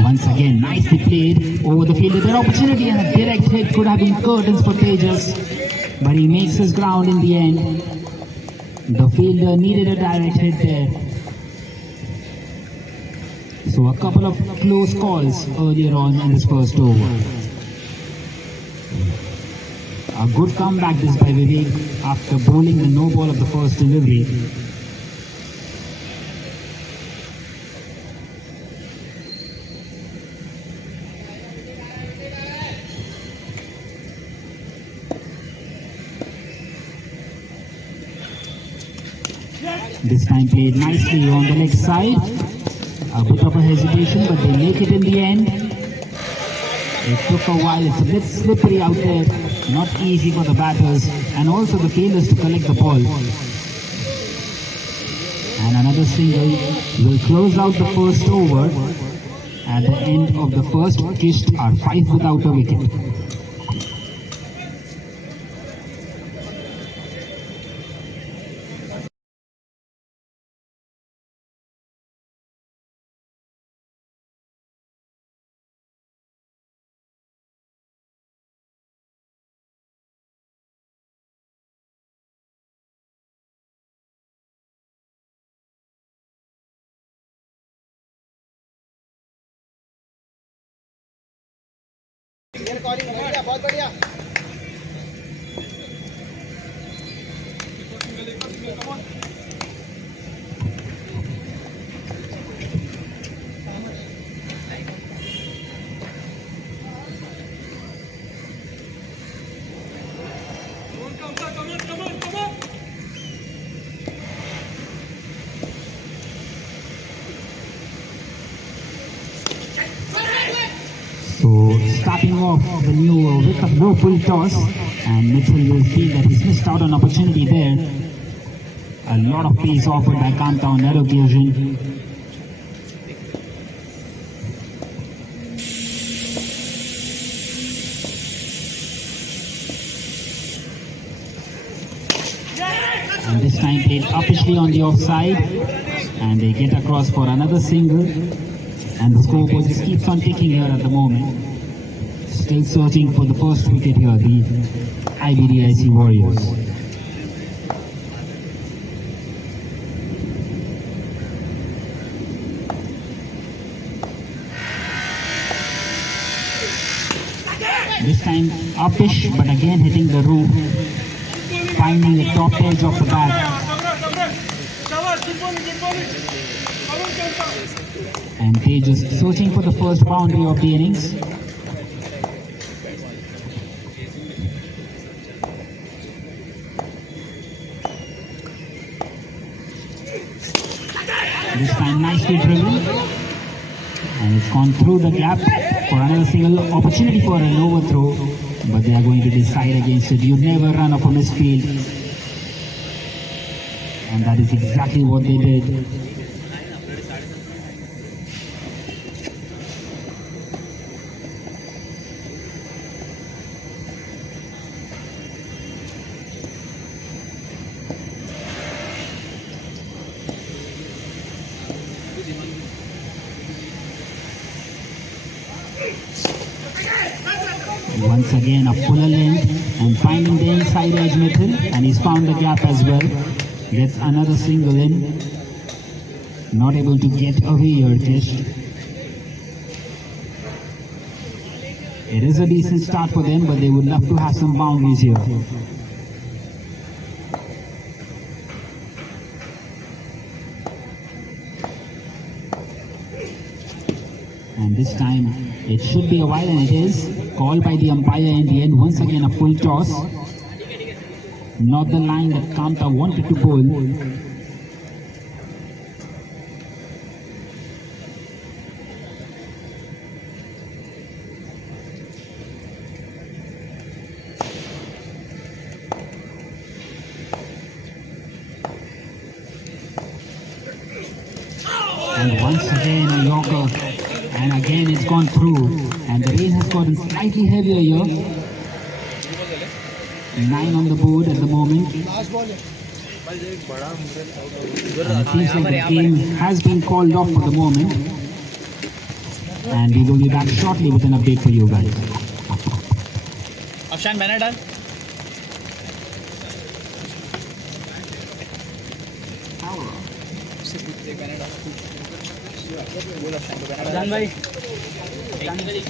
Once again, nicely played over the field. Their opportunity and a direct hit could have been curtains for Tejas, but he makes his ground in the end. The fielder needed a direct hit there. So a couple of close calls earlier on in this first over. A good comeback this by Vivek after bowling the no ball of the first delivery. This time played nicely on the leg side. A bit of a hesitation, but they make it in the end. It took a while. It's a bit slippery out there. Not easy for the batters and also the fielders to collect the ball. And another single will close out the first over. At the end of the first, Kist are 5 without a wicket. बहुत बढ़िया। So starting off the new with a no full toss, and Mitchell will feel that he's missed out on opportunity there. A lot of pace offered by Kanta on that occasion. And this time played uppishly on the offside, and they get across for another single. And the scoreboard just keeps on ticking here at the moment. Still searching for the first wicket here, the IBDIC Warriors. This time uppish, but again hitting the roof, finding the top edge of the bat. And they just searching for the first boundary of the innings. This time nicely driven, and it's gone through the gap for another single. Opportunity for an overthrow, but they are going to decide against it. You never run off a misfield, and that is exactly what they did. Once again a fuller length and finding the inside edge method, and he's found the gap as well. Gets another single in. Not able to get away here, Kish. It is a decent start for them, but they would love to have some boundaries here. And this time it should be a while, and it is called by the umpire in the end. Once again a full toss. Not the line that Kanta wanted to bowl. And once again a Yorker, and again it's gone through, and the rain has gotten slightly heavier here. 9 on the board at the moment. And it seems like the game has been called off for the moment. And we will be back shortly with an update for you guys. Afshan banner डाल. अफशान भाई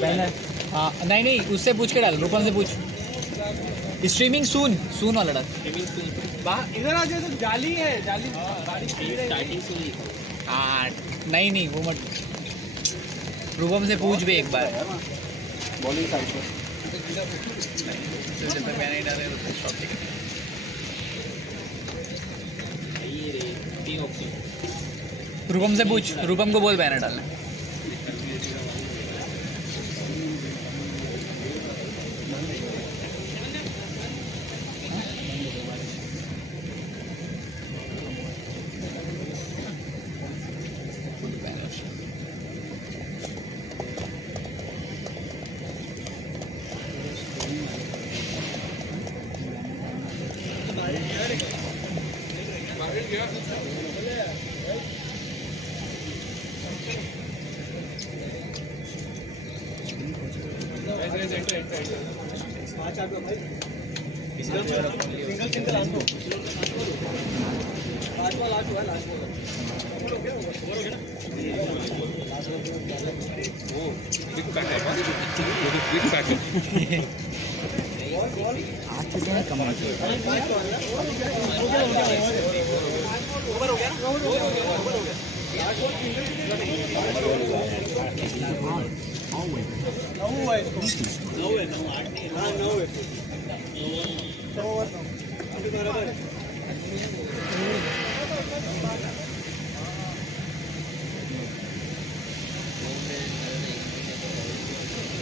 banner. हाँ नहीं उससे पूछ के डाल. रूपम से पूछ. स्ट्रीमिंग सून वाला डाल. इधर आ जाओ तो जाली है. जाली स्टार्टिंग से ही. हाँ नहीं वो मत. रूपम से पूछ भी एक बार. बॉलिंग साइड पर जब तक बैनर डाले तो शॉट लेके. रूपम से पूछ. रूपम को बोल बैनर डालना.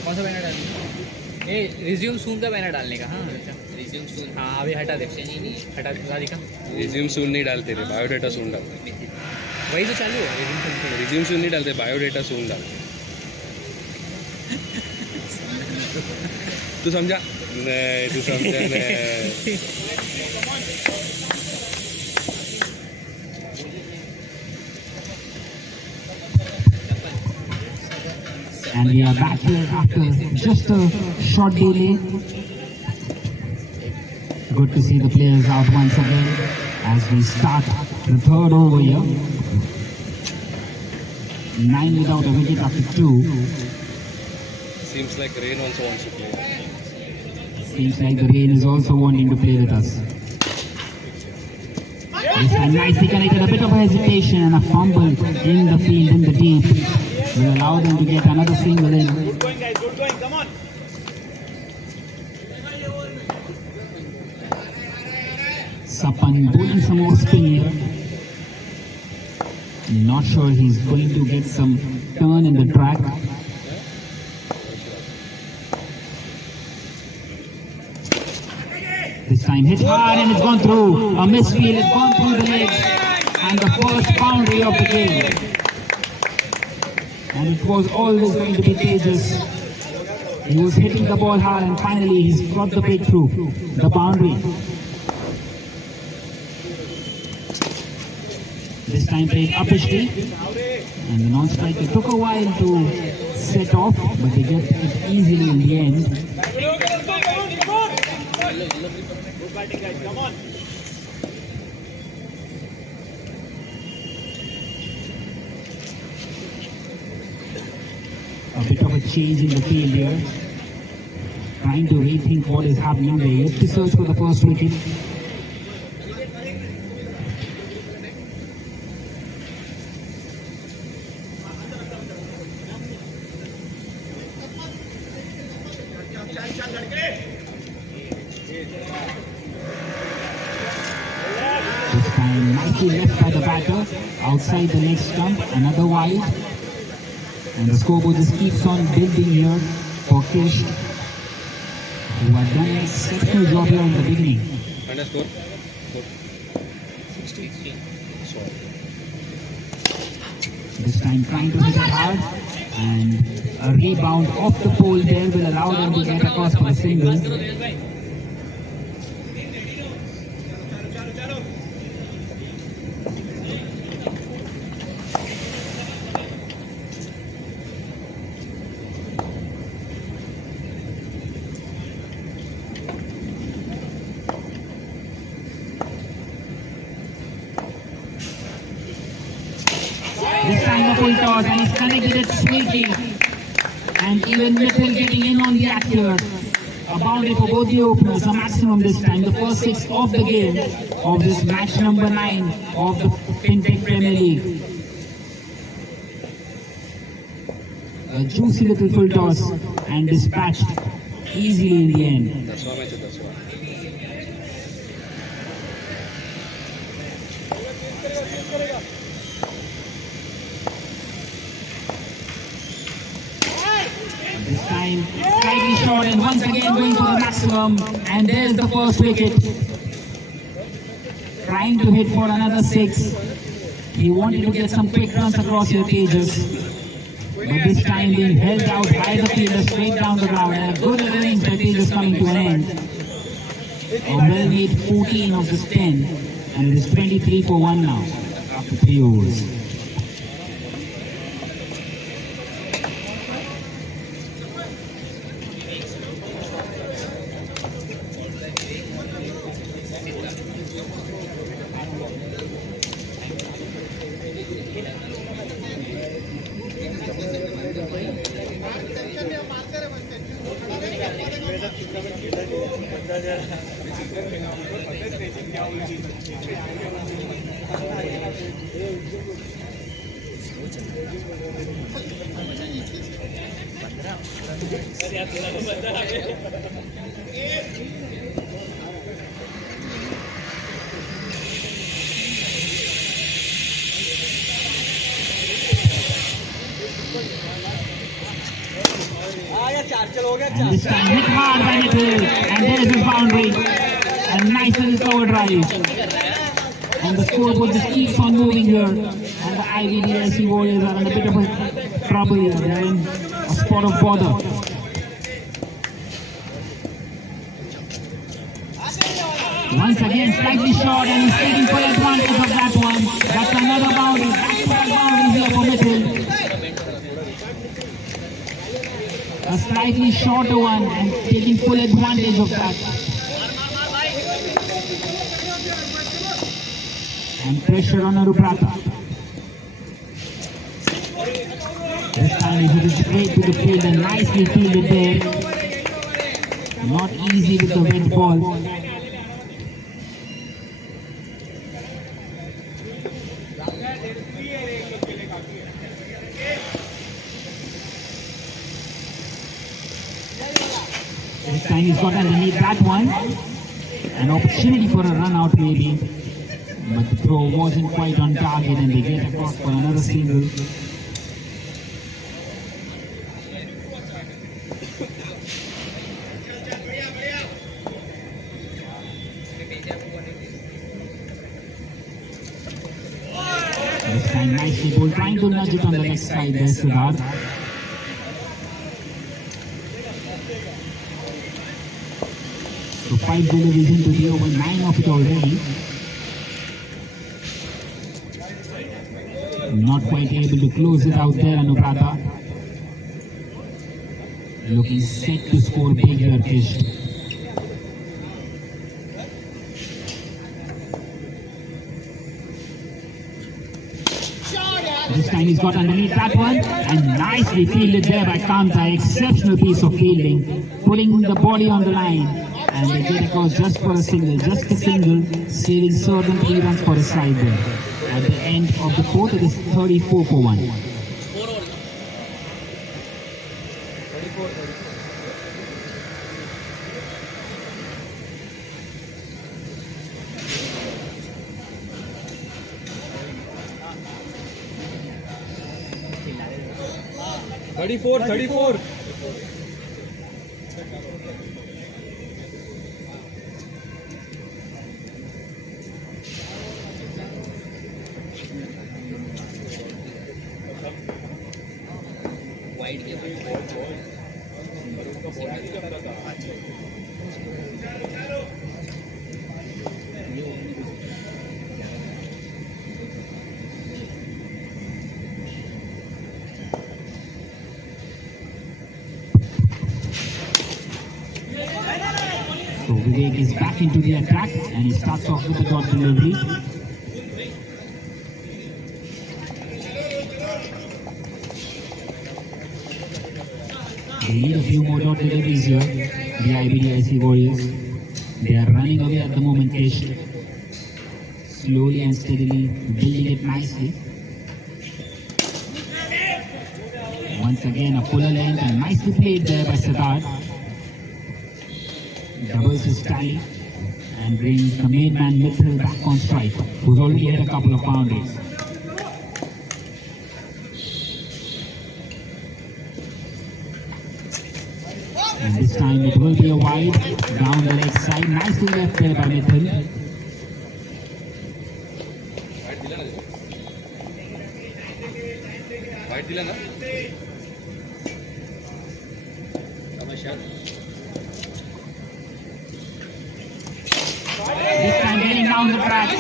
कौन सा बैनर डालने? ये रिज्यूम सून का बैनर डालने का. हाँ रिज्यूम सून. हाँ अभी हटा दे. हटा दिखा. रिज्यूम सून नहीं डालते थे, बायोडाटा सून डालते. वही तो चालू है. रिज्यूम सून नहीं डालते, बायोडाटा सून डालते. तू समझा नहीं? तू समझा नहीं. And we are back here after just a short delay. Good to see the players out once again as we start the third over here. 9 without a wicket after 2. Seems like Rain also wants to play. Seems like the rain is also wanting to play with us. This time nicely connected, a bit of hesitation and a fumble in the field in the deep will allow them to get another single in. Good going guys, good going, come on. Sapan doing some more spin here. Not sure he's going to get some turn in the track. This time hit hard and it's gone through. A misfield, it's gone through the legs. And the first boundary of the game. And it was always going to be Tejas. He was hitting the ball hard and finally he's got the breakthrough. The boundary. This time played uppishly. And the non-striker took a while to set off, but they get it easily in the end. Good batting guys, come on. A bit of a change in the field here. Trying to rethink what is happening. They yet to search for the first wicket. This time nicely left by the batter. Outside the leg stump, another wide. And the scoreboard just keeps on building here for Kish, who had done an exceptional job here in the beginning. Underscore. 60. This time trying to hit it hard, and a rebound off the pole there will allow them to get across for a single. full toss and he's connected it sweetly. And even Mitchell getting in on the actor. A boundary for both the openers, a maximum this time. The first 6 of the game of this match number 9 of the FinTech Premier League. A juicy little full toss and dispatched easily in the end. That's why. This time slightly short and once again going for the maximum, and there's the first wicket. Trying to hit for another 6. He wanted to get some quick runs across here, Tejas. But this time being held out by the fielder straight down the ground, and a good innings by Tejas coming to an end. A well-made 14 of this 10, and it is 23 for 1 now after 3 overs. And this time hit hard by Mitchell, and there is his boundary. A nice little cover drive. And the scoreboard just keeps on moving here. And the IBDIC Warriors are in a bit of a trouble here. They are in a spot of bother. Once again, slightly short, and he's taking full advantage of that one. That's another boundary. Back-to-back boundary here for Mitchell. A slightly shorter one and taking full advantage of that. And pressure on Aruprata. This time he hit it straight to the field and nicely fielded there. Not easy with the wet ball. This time he's got underneath that one. An opportunity for a run out maybe. But the throw wasn't quite on target and they get across for another single. This time nicely bowled, trying to nudge it on the next side there, Siddharth. So 5 deliveries into the over, 9 of it already. Not quite able to close it out there, Anuprata. Looking set to score big here, Kish. This time he's got underneath that one and nicely fielded there by Kanta. Exceptional piece of fielding, pulling the body on the line, and they get across just for a single, saving certain 3 runs for a side there. At the end of the 4th, it is 34 for 1. Thirty-four. So Vivek is back into the attack and he starts off with a dot delivery. They need a few more dot deliveries here, the IBDIC Warriors. They are running away at the moment, Kish. Slowly and steadily building it nicely. Once again a fuller length and nicely played there by Siddharth. Doubles his tally and brings the main man Mithil back on strike, who's already hit a couple of boundaries. And this time it will be a wide down the leg side. Nicely left there by Mithil. White दिला ना? This time getting down the track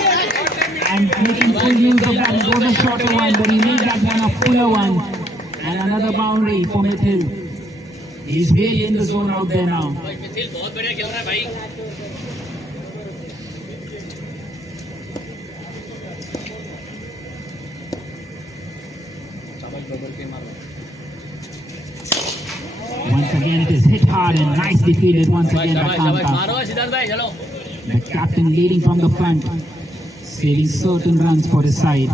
and making full use of that. It was a shorter one, but he made that one a fuller one. And another boundary for Mithil. He's really in the zone out there now. Mithil बहुत बढ़िया खेल रहा है भाई. Once again it is hit hard and nicely fielded once again by मारो Kanta. Siddharth भाई चलो. The captain leading from the front, saving certain runs for his side.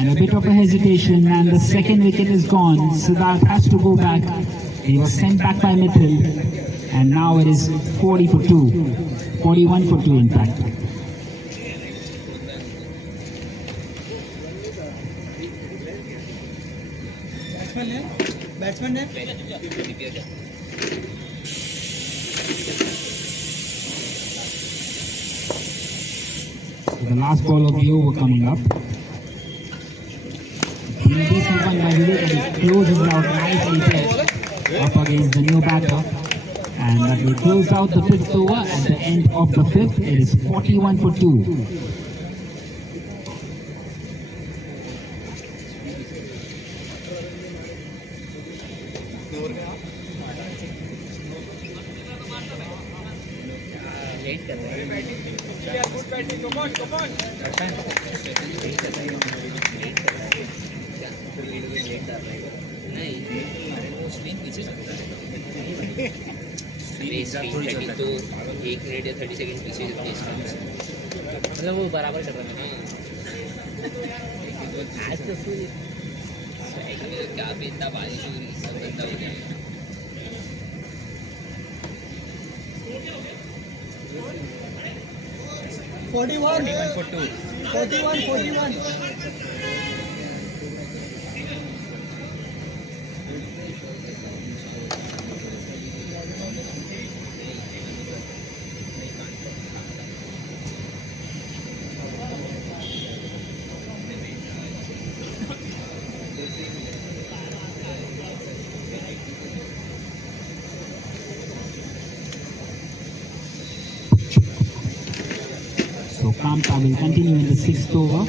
And a bit of a hesitation, and the second wicket is gone. Siddharth has to go back. He was sent back by Mithil, and now it is 40 for 2. 41 for 2 in fact. Batsman ने So the last ball of the over coming up. Decent one by Vivek, and he closes it out nicely there up against the new batter. And that will close out the 5th over. At the end of the 5th, it is 41 for 2. Late कर रहे हैं. Good batting. Come on come on. Late कर रहे हैं. Late कर रहे हैं. नहीं वो स्पिन पीछे चलता है. स्पिन 30 तो 1 मिनट या 30 सेकंड पीछे चलते हैं. मतलब वो बराबर चल रहा है. आज तो फुल क्या बेटा बारिश हो रही सब गंदा हो जाएगा. Forty-one for 2. 41. So Kamta will continue in the 6th over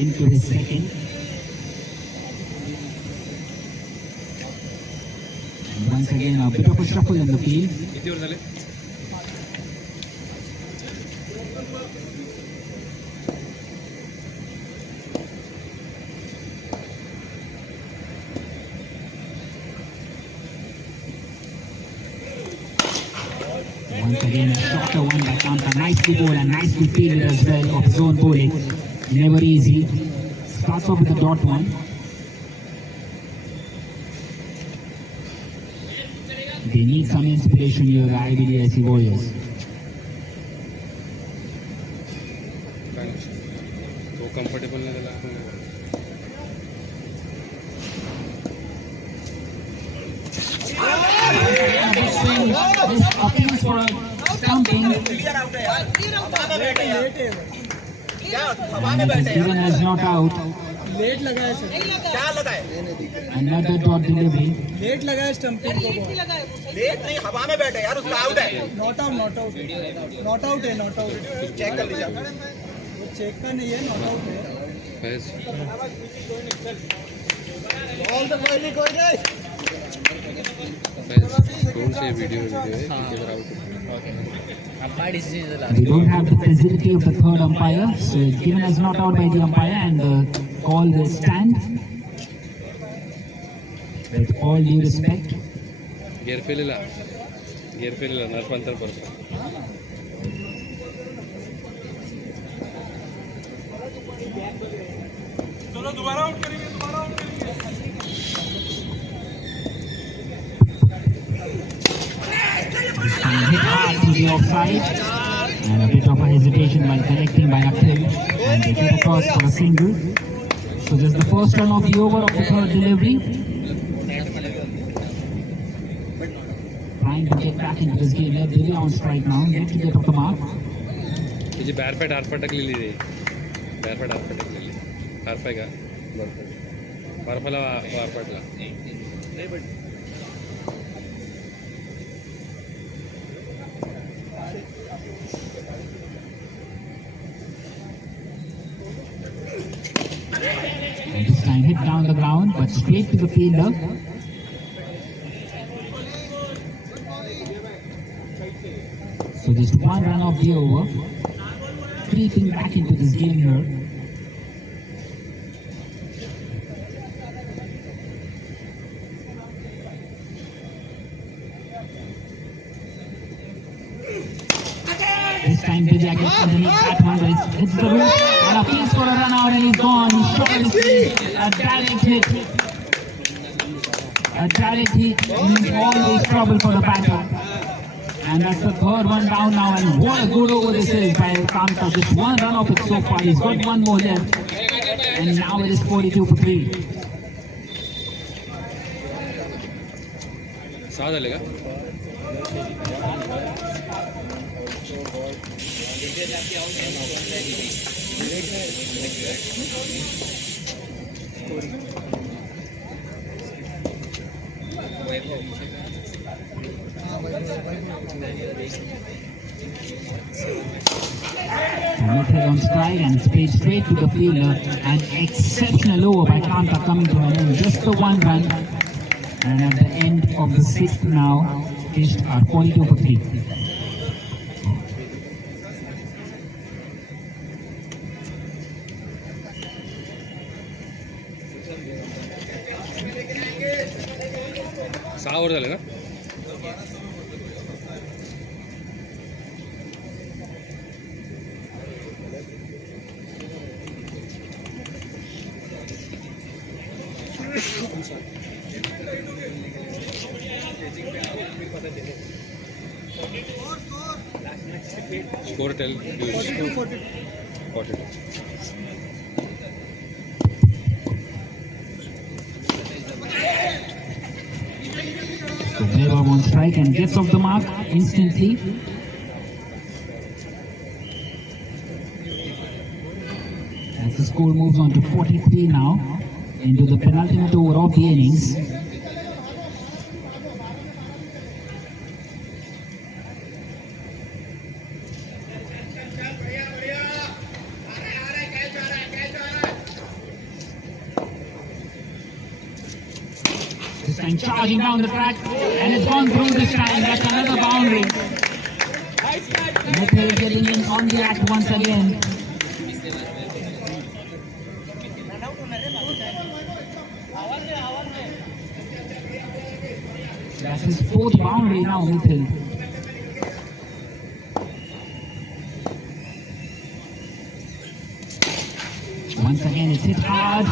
into his 2nd. And once again a bit of a shuffle in the field. किती ओव्हर झाले? Once again, a shorter one by Kanta. Nicely bowled and nicely fielded as well of zone bowling. Never easy. Starts off with a dot one. They need some inspiration here, the IBDIC Warriors. तो comfortable नाही झाला आपण. This appeals for a stumping. And it is given as not out. Late लगाया सर, क्या लगाए? Another dot delivery. Late लगाया stumping को, लेट नहीं, हवा में बैठे यार, उसका आउट है। Not out, not out, not out है, नॉट आउट। चेक कर लीजिए। वो चेक का नहीं है, नॉट आउट है। Faiz. ऑल द कोई नहीं, कोई नहीं। Faiz, don't say video है, kick it out. Okay. Umpire decision is the We last. don't have the facility of the third umpire, so it's given as not out by the umpire, and the call will stand. With all due respect. Gear fail ಇಲ್ಲ, nerf ಅಂತಾರೆ ಬರ್ತಾರೆ. चलो दोबारा out करेंगे, दोबारा out करेंगे। And hit hard to the offside, and a bit of a hesitation while collecting by Akhil, and they get across for a single. So just the first run of the over of the third delivery. Trying to get back into this game. They're really on strike now. Need to get off the mark. तुझे बैरफेट आरफाटकलेली रे, बैरफेट आरफाटकलेली, आरफा का, बारफाला आरफाटला. And this time hit down the ground, but straight to the fielder. So just one run of the over, creeping back into this game here. This time Divya gets underneath that one, but it hits the roof, and appeals for a run out, and he's gone. Surely a direct hit. A direct hit means always trouble for the batter. And that's the third one down now, and what a good over this is by Kamta. Just one run off it so far. He's got one more left, and now it is 42 for 3. साथ चलेगा. Mitchell on strike, and it's played straight to the fielder. An exceptional over by Kanta coming to an end. Just the one run. And at the end of the sixth now, finished are 42 for 3. सहा over झाले ना. Score tell. 42. So Deva on strike and gets off the mark instantly. As the score moves on to 43 now, into the penultimate over of the innings. This time charging down the track, and it's gone through this time. That's another boundary. Mitchell getting in on the act once again. That's his fourth boundary now, Mitchell. Once again, it's hit hard,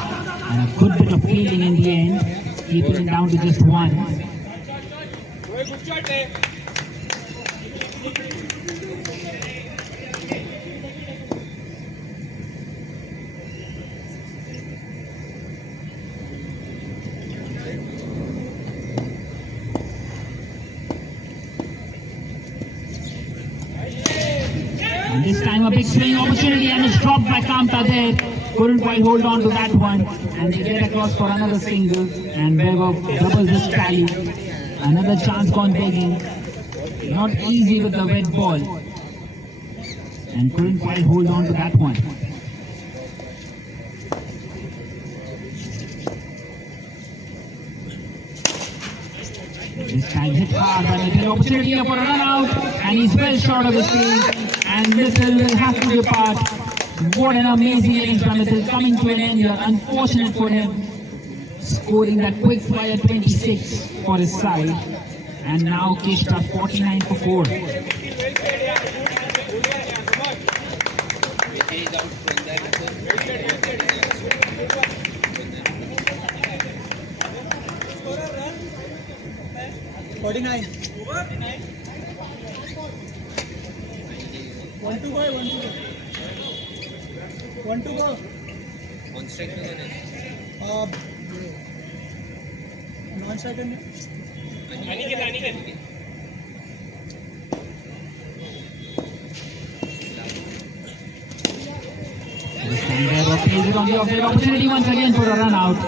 and a good bit of fielding in the end, keeping it down to just one. And this time a big swing opportunity and it's dropped by Kamta there. Couldn't quite hold on to that one. And they get across for another single. And Weber doubles this tally. Another chance gone begging. Not easy with the red ball. And couldn't quite hold on to that one. This time hit hard, but it's an opportunity for a run out, and he's well short of the field, and Mitchell will have to depart. What an amazing innings from Mitchell, coming to an end here. Unfortunate for him, scoring that quick fire 26 for his side, and now Kishta 49 for 4. Vijay is out from that. 49. 1 to go. 1 to go. One strike to one. Non-strike. Aniket. This time they're on the opportunity once again for a run out,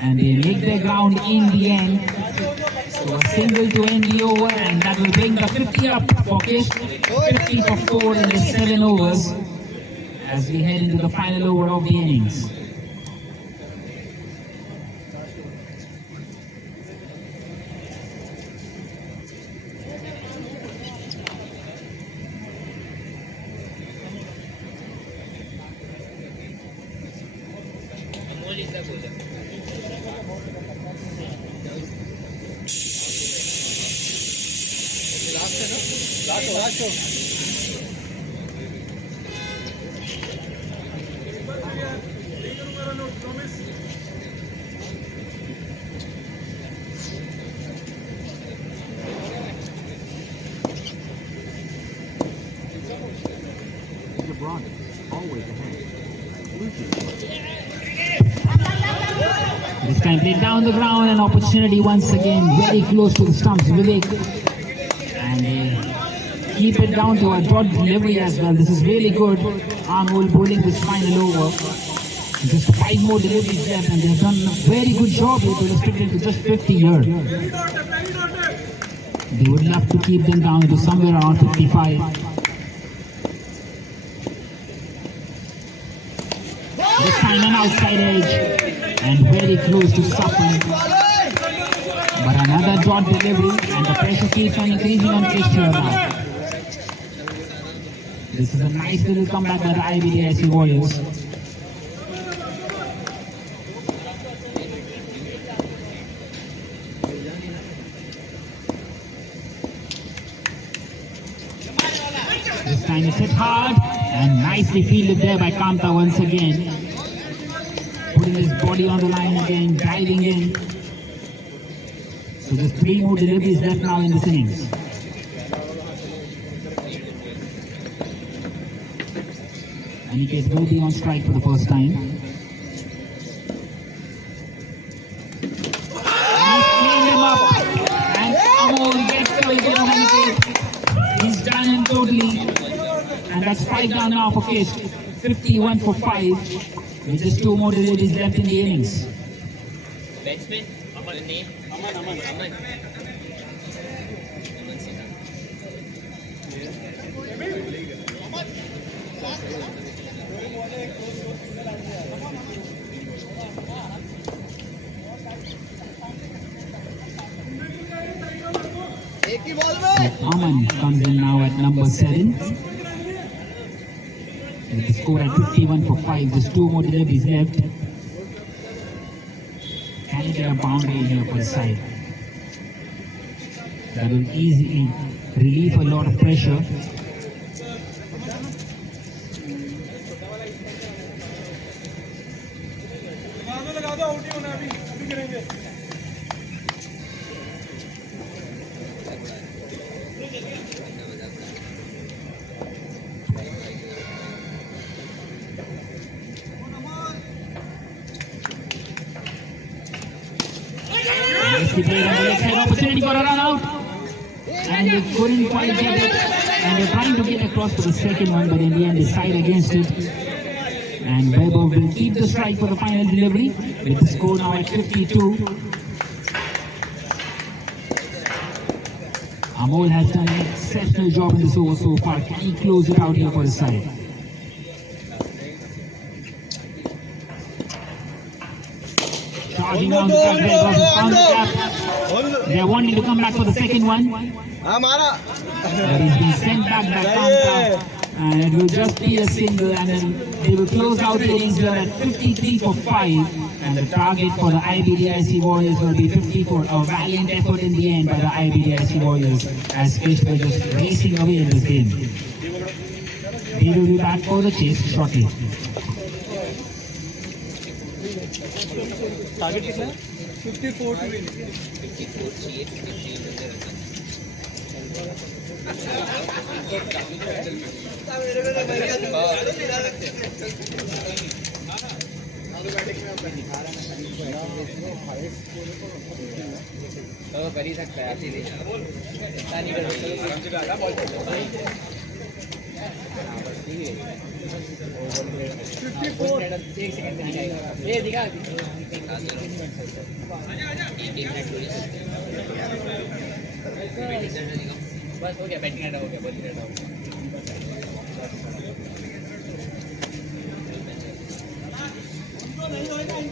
and they make their ground in the end. So a single to end the over, and that will bring the 50 up for Kish. 50 for 4 in the 7 overs as we head into the final over of the innings. Amol is the bowler. Last. This time played down the ground, an opportunity once again, very close to the stumps, Vivek. And they keep it down to a dot delivery as well. This is really good. Armhole bowling this final over. Just 5 more deliveries left, and they've done a very good job here to restrict it to just 50 here. They would love to keep them down to somewhere around 55. This time an outside edge and very close to suffering. But another dot delivery, and the pressure keeps on increasing on Kish here now. This is a nice little comeback by the IBDIC Warriors. This time it's hit hard and nicely fielded there by Kamta once again. Putting his body on the line again, diving in. So there's 3 more deliveries left now in this innings. Aniket will be on strike for the first time. He's cleaned him up, and Amol gets the wicket of Aniket. He's done him totally, and that's 5 down now for Kish. 51 for 5, with just 2 more deliveries left in the innings. Batsman, name? Aman. Aman comes in now at number 7. With the score at 51 for 5, just 2 more deliveries left. Can he get a boundary here for the side? That will easily relieve a lot of pressure. Nicely played on the left side, opportunity for a run out, and they couldn't quite get it. and they're trying to get across for the second one, but in the end decide against it. And Weber will keep the strike for the final delivery with the score now at 52. Amol has done an exceptional job in this over so far. Can he close it out here for his side? Charging on the track there, found the gap. They're wanting to come back for the second one. But he's been sent back by Kanta. And it will just be a single, and then they will close out the innings here at 53 for 5. And the target for the IBDIC Warriors will be 54. A valiant effort in the end by the IBDIC Warriors as Fish were just racing away in this game. They will be back for the chase shortly. Target कितना है 54 to win 54 चाहिए 53 बंदे रखना तो कर ही सकता है ऐसे नहीं कर ये दिखा बस हो गया बैटिंग हो गया बॉलिंग हो गया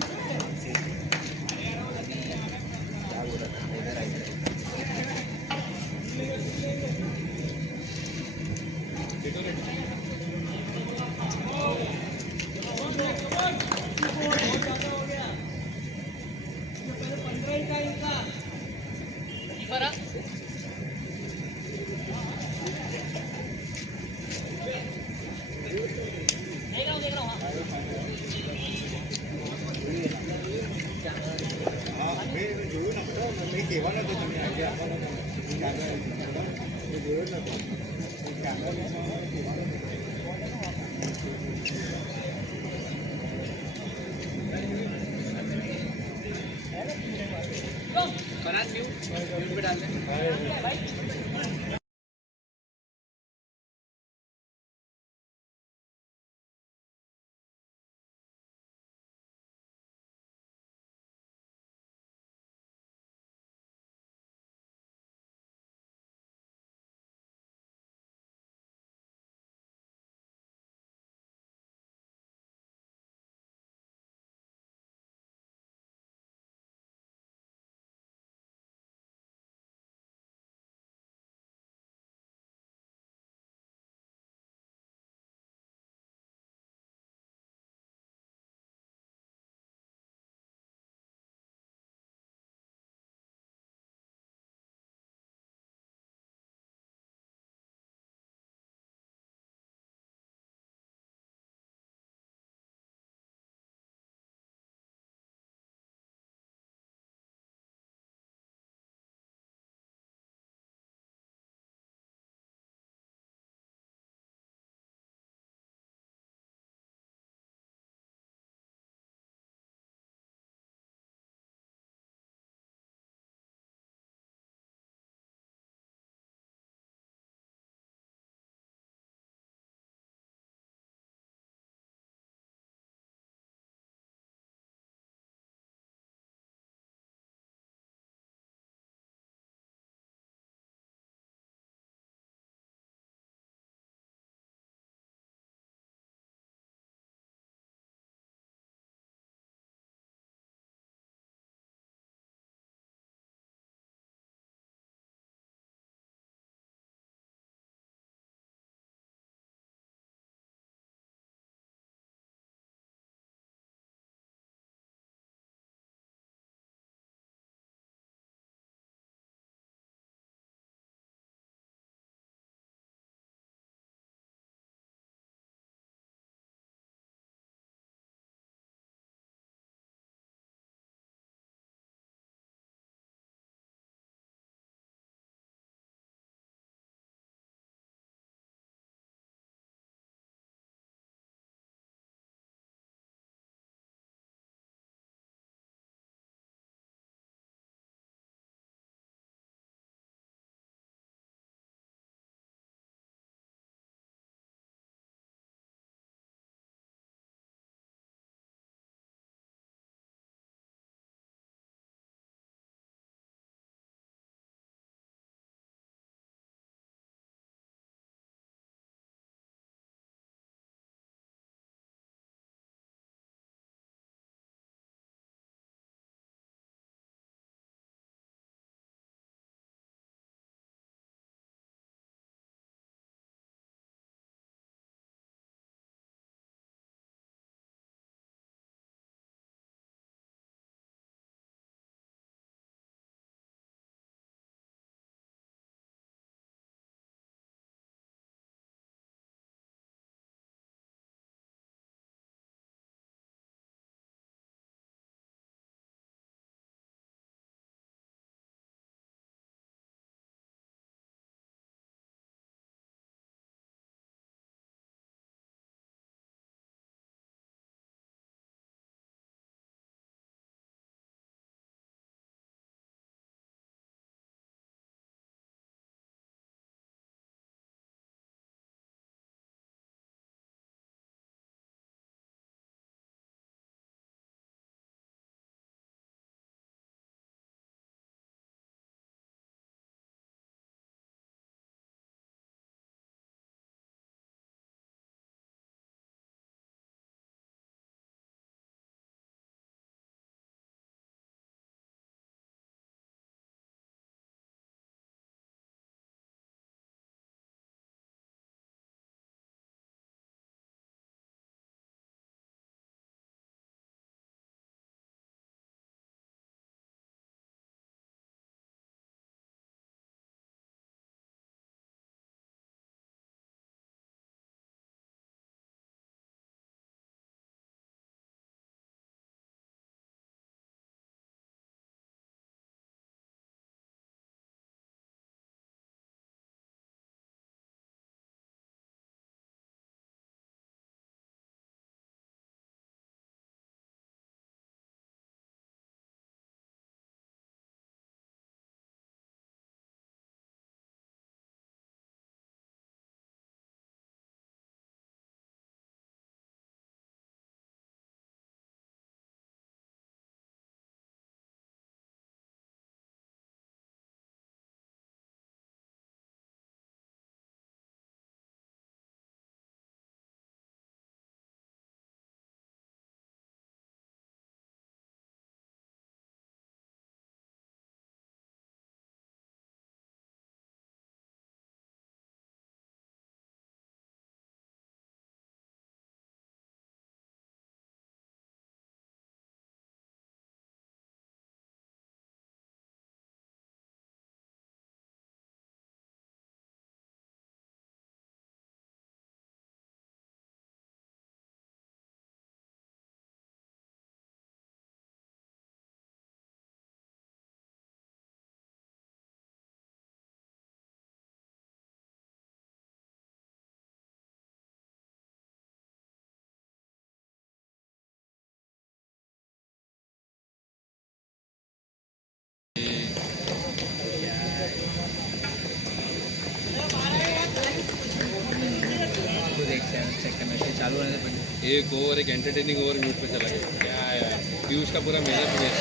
चेक करना चाहिए चालू होने से पहले एक ओवर एक एंटरटेनिंग ओवर म्यूट पे चला गया क्या यार पीयूष का पूरा मेहनत waste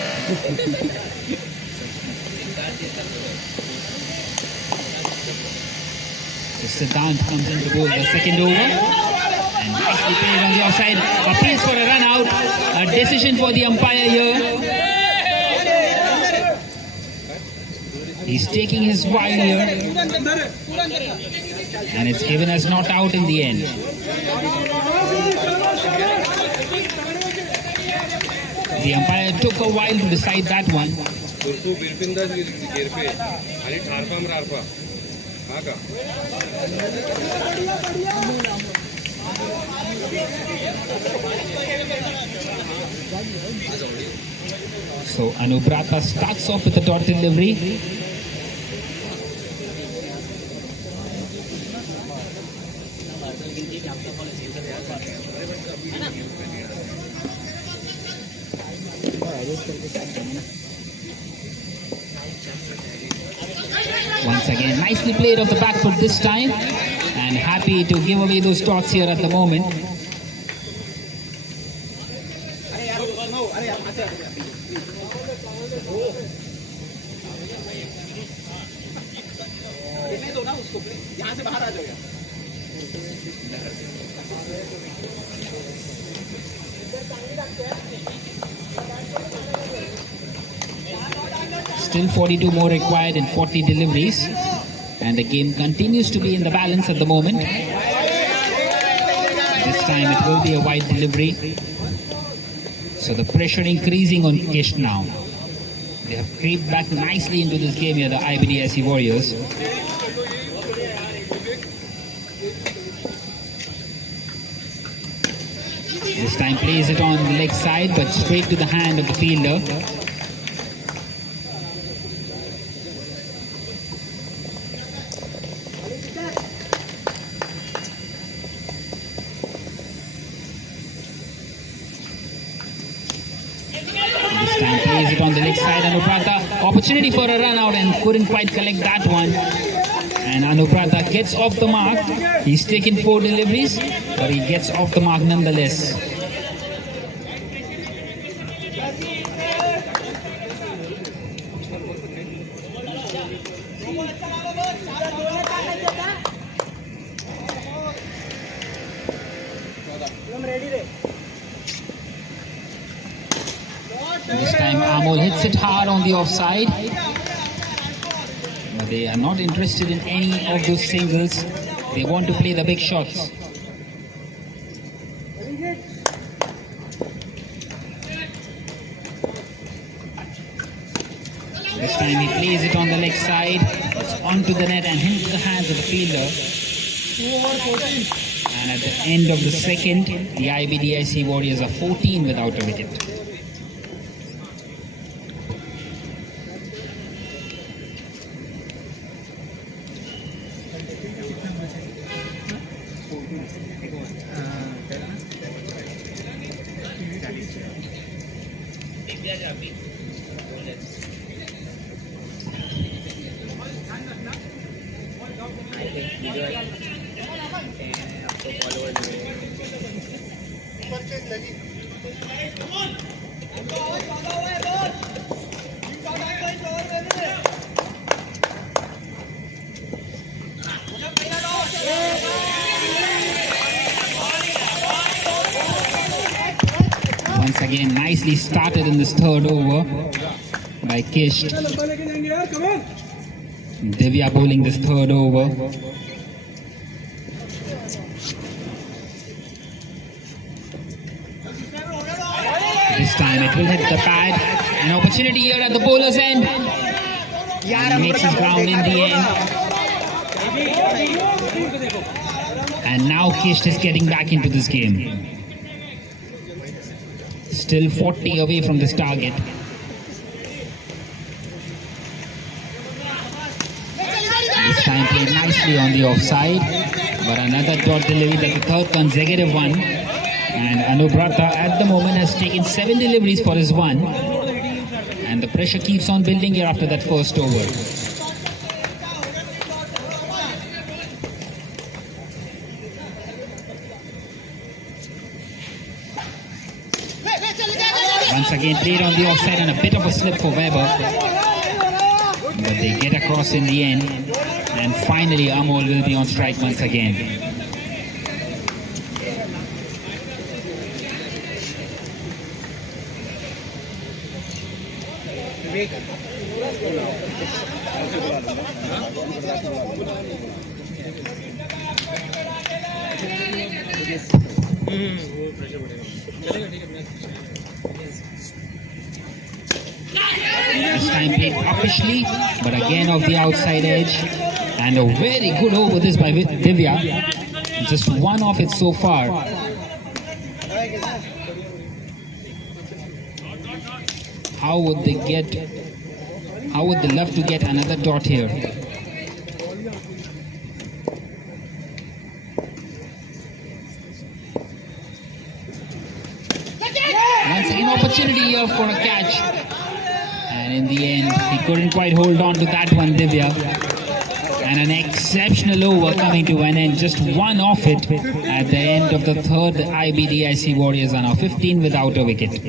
Siddhant comes in to bowl the second over. And nicely played on the offside. Appeals for a run out. A decision for the umpire here. He's taking his while here. And it's given as not out in the end. The umpire took a while to decide that one. तुर्फू बिरपिंदा गिर पे आणि ठारपा रारपा हाँ का So Anubrata starts off with a dot delivery. Once again, nicely played off the back foot this time, and happy to give away those dots here at the moment. यहाँ से बाहर आ जाओ। Still 42 more required in 40 deliveries, and the game continues to be in the balance at the moment. This time it will be a wide delivery, so the pressure increasing on Kish now. They have creeped back nicely into this game here, the IBDIC Warriors. This time plays it on the leg side, but straight to the hand of the fielder. This time plays it on the leg side. Anubrata, opportunity for a run out and couldn't quite collect that one. And Anubrata gets off the mark. He's taken 4 deliveries, but he gets off the mark nonetheless. This time Amol hits it hard on the offside. But they are not interested in any of those singles. They want to play the big shots. This time he plays it on the leg side. It's onto the net and into the hands of the fielder. And at the end of the second, the IBDIC Warriors are 14 without a wicket. Once again, nicely started in this third over by Kish. Divya bowling this third over. This time it will hit the pad. An opportunity here at the bowler's end. He makes his ground in the end. And now Kish is getting back into this game. Still 40 away from this target. This time played nicely on the offside, but another dot delivery, that's the third consecutive one. And Anubrata at the moment has taken 7 deliveries for his one, and the pressure keeps on building here after that first over. Once again played on the offside and a bit of a slip for Weber. But they get across in the end. And finally Amol will be on strike once again. This time played uppishly, but again off the outside edge. And a very good over this by Divya. Just one off it so far. How would they love to get another dot here? Once again opportunity here for a catch. And in the end, he couldn't quite hold on to that one, Divya. And an exceptional over coming to an end. Just one off it at the end of the third. IBDIC Warriors are now 15 without a wicket.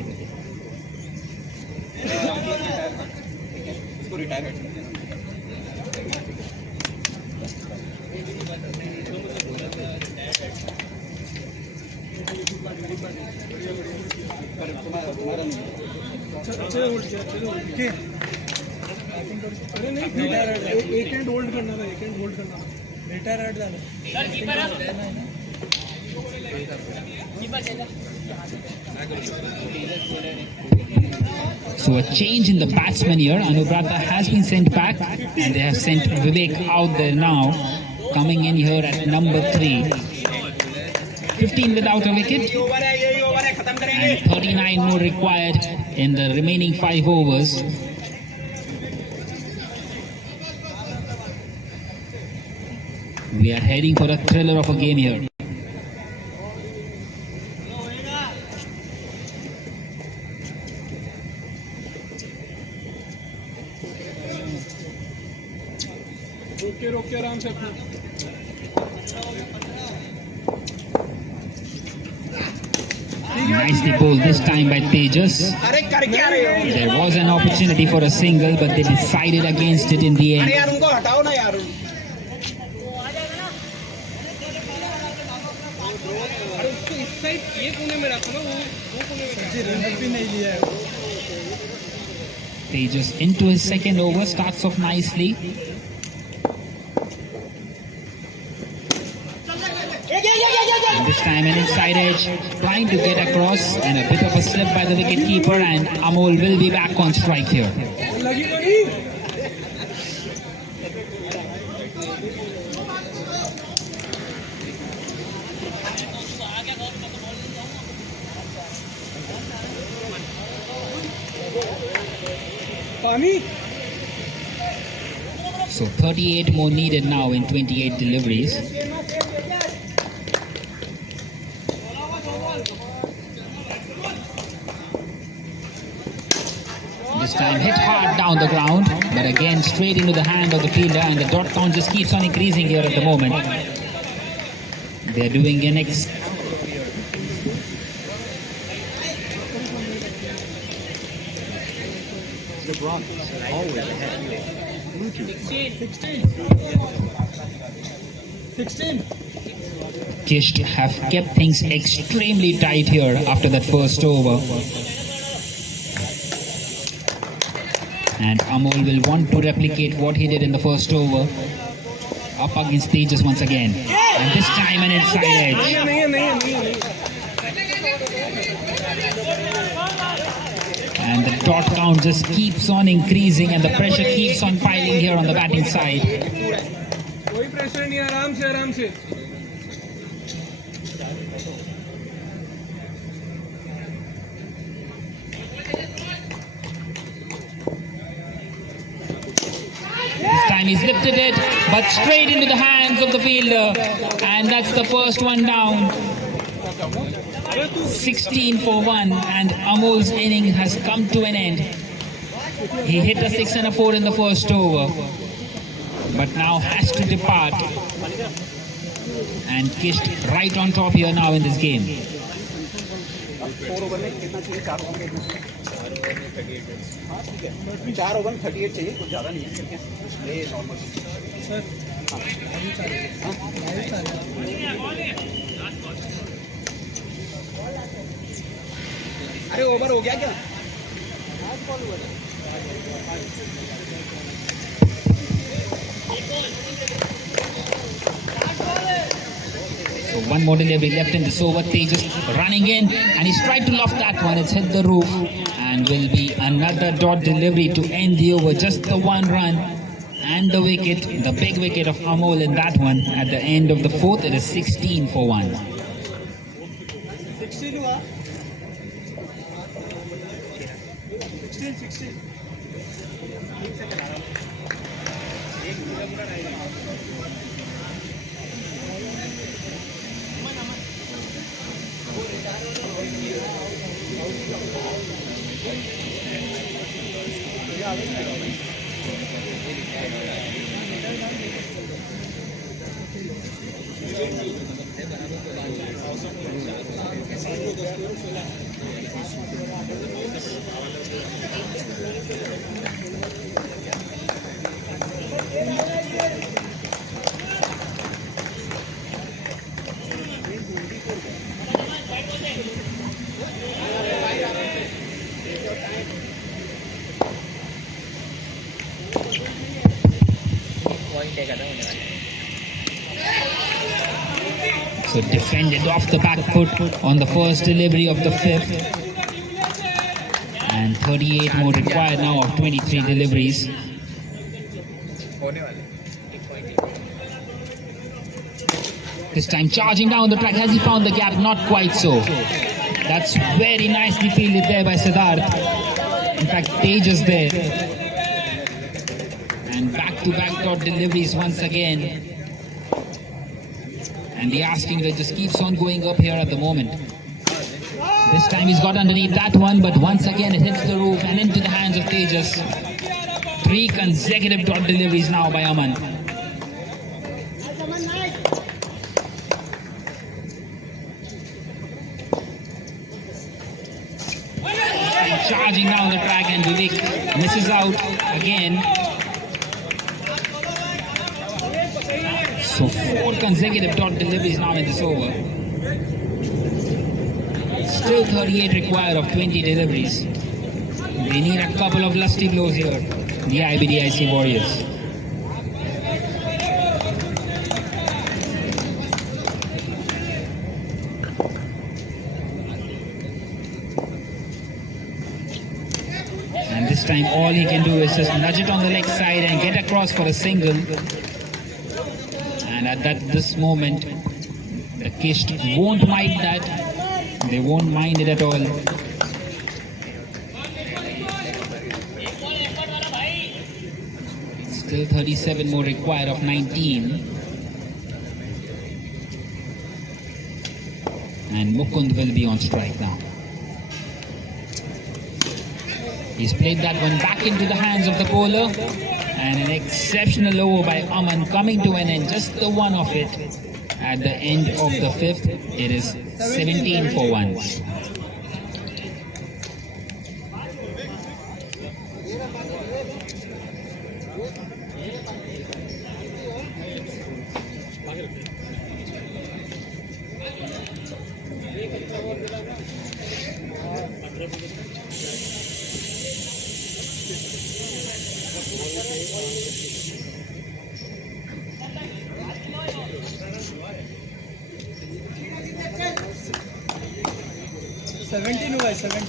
एक and hold करना था, एक and hold करना retire out झालं So a change in the batsman here. Anubrata has been sent back and they have sent Vivek out there now, coming in here at number 3. 15 without a wicket and 39 more required in the remaining 5 overs. We are heading for a thriller of a game here. रोके आराम से Nicely bowled this time by Tejas. There was an opportunity for a single, but they decided against it in the end. Tejas into his second over, starts off nicely. And this time an inside edge, trying to get across, and a bit of a slip by the wicket keeper, and Amol will be back on strike here. So 38 more needed now in 28 deliveries. This time hit hard down the ground, but again straight into the hand of the fielder, and the dot count just keeps on increasing here at the moment. They are doing an Kisht have kept things extremely tight here after that first over. And Amol will want to replicate what he did in the first over. Up against Tejas once again. And this time an inside edge. And the dot count just keeps on increasing and the pressure keeps on piling here on the batting side. कोई pressure नहीं, आराम से This time he's lifted it, but straight into the hands of the fielder. And that's the first one down. 16 for 1, and Amol's inning has come to an end. He hit a 6 and a 4 in the first over, but now has to depart. And Kisht right on top here now in this game. 4 over में 38 चाहिए, कुछ ज़्यादा नहीं है। ये normal sir. अरे over हो गया क्या? So one more delivery left in this over. Tejas running in and he's tried to loft that one. It's hit the roof and will be another dot delivery to end the over. Just the one run and the wicket, the big wicket of Amol in that one. At the end of the fourth, it is 16 for 1. 16 हुआ 16 So defended off the back foot on the first delivery of the fifth. And 38 more required now of 23 deliveries. This time charging down the track. Has he found the gap? Not quite so. That's very nicely fielded there by Siddharth. In fact, Tejas there. And back-to-back dot deliveries once again. And the asking rate just keeps on going up here at the moment. This time he's got underneath that one, but once again it hits the roof and into the hands of Tejas. 3 consecutive dot deliveries now by Aman. And charging down the track and Vivek misses out again. So 4 consecutive dot deliveries now in this over. Still 38 required of 20 deliveries. They need a couple of lusty blows here, the IBDIC Warriors. And this time all he can do is just nudge it on the leg side and get across for a single. And at this moment, the Kist won't mind that. They won't mind it at all. Still 37 more required of 19. And Mukund will be on strike now. He's played that one back into the hands of the bowler. And an exceptional over by Aman coming to an end. Just the one of it. At the end of the fifth, it is 17 for 1. हुआ 17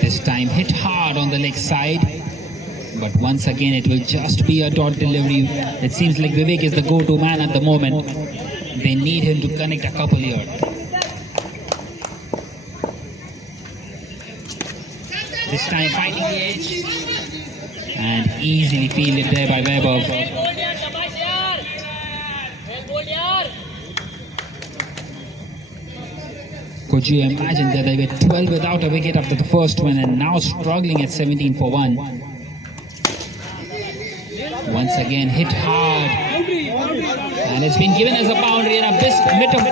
This time hit hard on the leg side, but once again it will just be a dot delivery. It seems like Vivek is the go-to man at the moment. They need him to connect a couple here. This time fighting the edge and easily fielded there by Vaibhav. Could you imagine that they were 12 without a wicket after the first one and now struggling at 17 for 1? Once again hit hard And it's been given as a boundary and a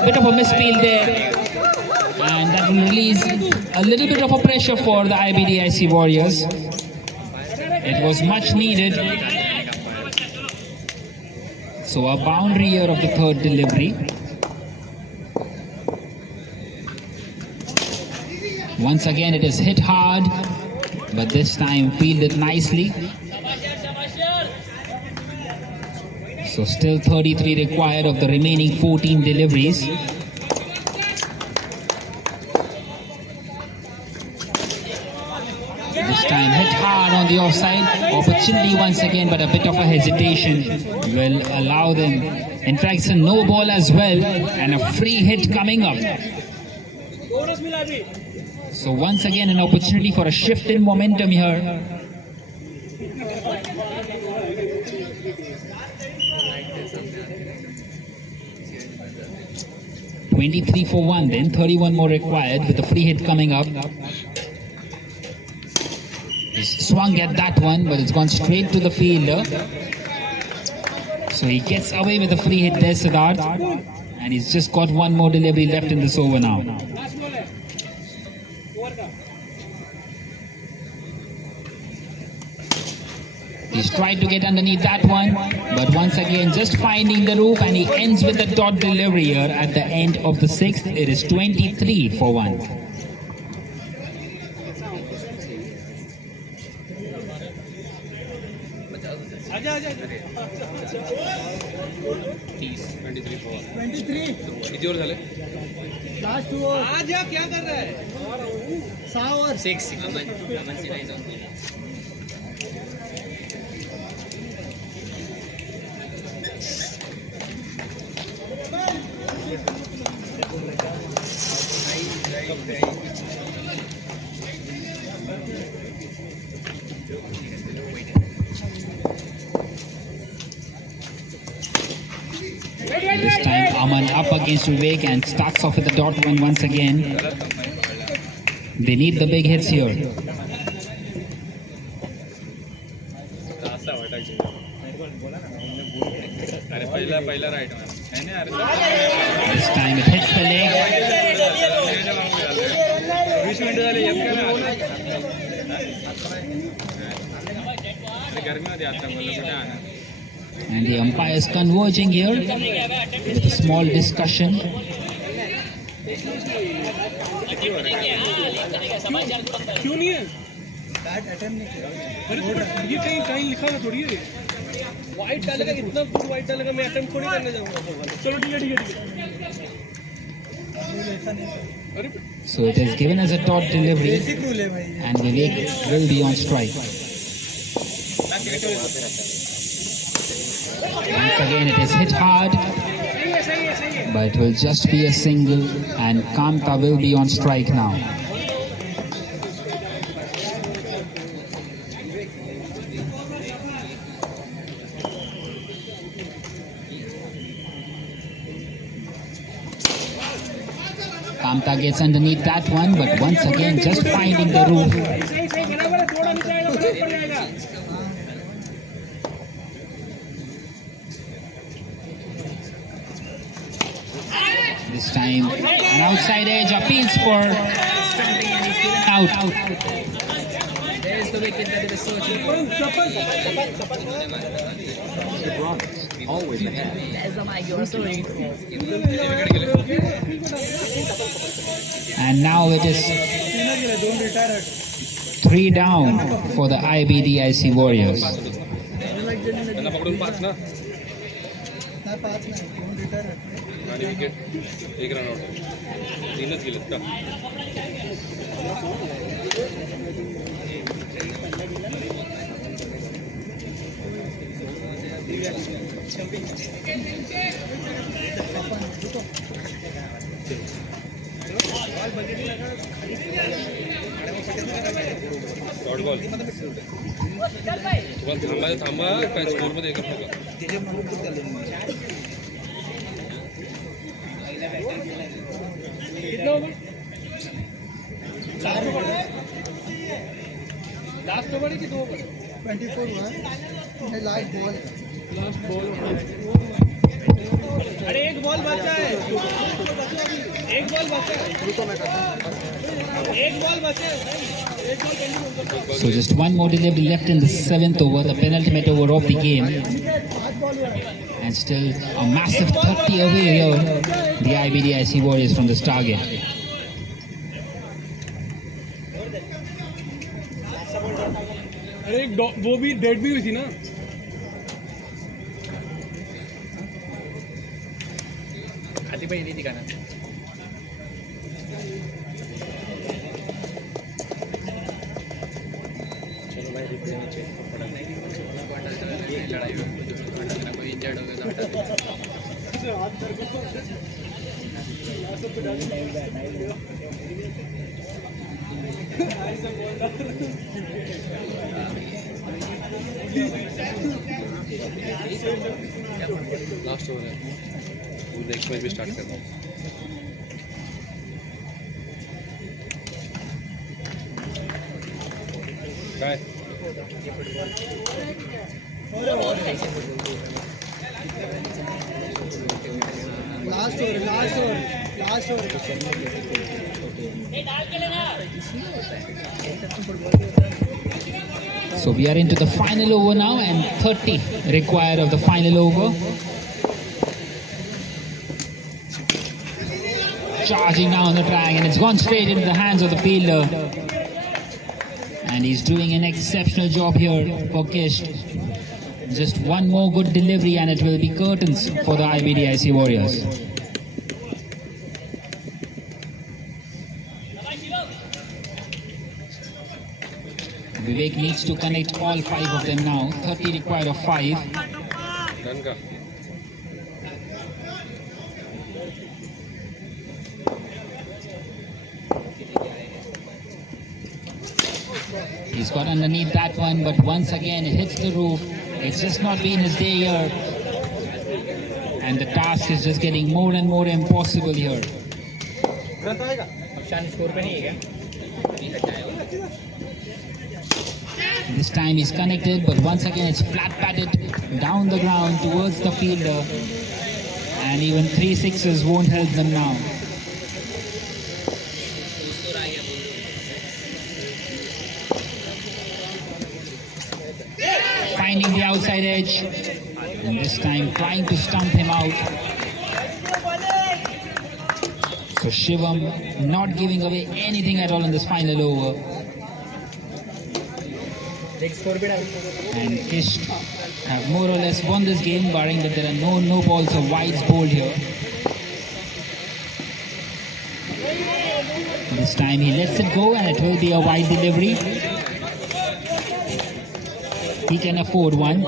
bit of a misfield there. And that will release a little bit of a pressure for the IBDIC Warriors. It was much needed. So a boundary here of the third delivery. Once again it is hit hard, but this time fielded nicely. So still 33 required of the remaining 14 deliveries. This time hit hard on the offside. Opportunity once again, but a bit of a hesitation will allow them. In fact, it's a no ball as well and a free hit coming up. So once again an opportunity for a shift in momentum here. $23 for 1, then 31 more required with a free hit coming up. He's swung at that one, but it's gone straight to the fielder. So he gets away with a free hit there, Siddharth. And he's just got one more delivery left in this over now. He's tried to get underneath that one, but once again just finding the roof, and he ends with a dot delivery here at the end of the sixth. It is 23 for 1. किती over झाले? Last 2 आज या क्या कर रहा है? 6 over 6 अमन सिराई जाऊन This time Aman up against Vivek and starts off with the dot one once again. They need the big hits here. This time it hits the leg. And the umpires converging here with a small discussion. क्यों नहीं है? Bat attempt नहीं किया। अरे ये कहीं लिखा हुआ थोड़ी है। वाइट डालेगा, इतना दूर वाइट डालेगा, मैं अटेम्प्ट थोड़ी करने जाऊंगा। चलो ठीक है। So it is given as a dot delivery, and Vivek will be on strike. Once again it is hit hard, but it will just be a single, and Kanta will be on strike now. Kanta gets underneath that one, but once again just finding the roof. This time an outside edge appeals for out. There's the wicket that it is searching for. And now it is 3 down for the IBDIC Warriors. आणि wicket 1 run out 3च गेलेत का dot ball तुम्हाला थांबा काय score मध्ये एकच नका last over की 2 ओवर 24 हुआ है लास्ट बॉल अरे एक बॉल बचा है, एक बॉल बचा है, एक बॉल बचा है, एक ball pending. So just one more delivery left in the 7th over, the penultimate over of the game. And still a massive 30 away here, the IBDIC Warriors from this target. अरे एक वो भी dead भी हुई थी ना। आती भाई नहीं दिखाना। चलो भाई नीचे लड़ाई हो कोई इंजर्ड हो गया तो हटा लास्ट ओवर है, नेक्स्ट मैच भी स्टार्ट करना है। काय So we are into the final over now, and 30 required of the final over. Charging down the track, and it's gone straight into the hands of the fielder. And he's doing an exceptional job here for Kist. Just one more good delivery and it will be curtains for the IBDIC Warriors. Vivek needs to connect all 5 of them now. 30 required of 5. Done का He's got underneath that one, but once again it hits the roof. It's just not been his day here. And the task is just getting more and more impossible here. This time he's connected, but once again it's flat batted down the ground towards the fielder. And even 3 sixes won't help them now. Finding the outside edge, and this time trying to stump him out. So Shivam not giving away anything at all in this final over. And Kist have more or less won this game, barring that there are no balls or wides bowled here. This time he lets it go, and it will be a wide delivery. He can afford one.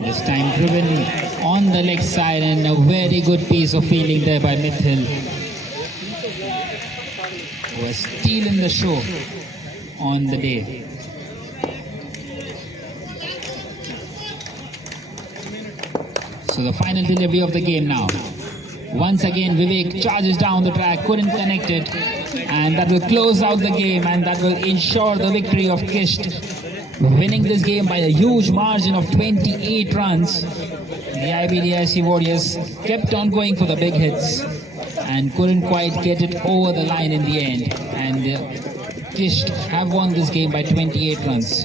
This time driven on the leg side, and a very good piece of fielding there by Mithil, who was stealing the show on the day. So the final delivery of the game now. Once again Vivek charges down the track, couldn't connect it, and that will close out the game, and that will ensure the victory of Kist, winning this game by a huge margin of 28 runs. The IBDIC Warriors kept on going for the big hits and couldn't quite get it over the line in the end, and Kist have won this game by 28 runs.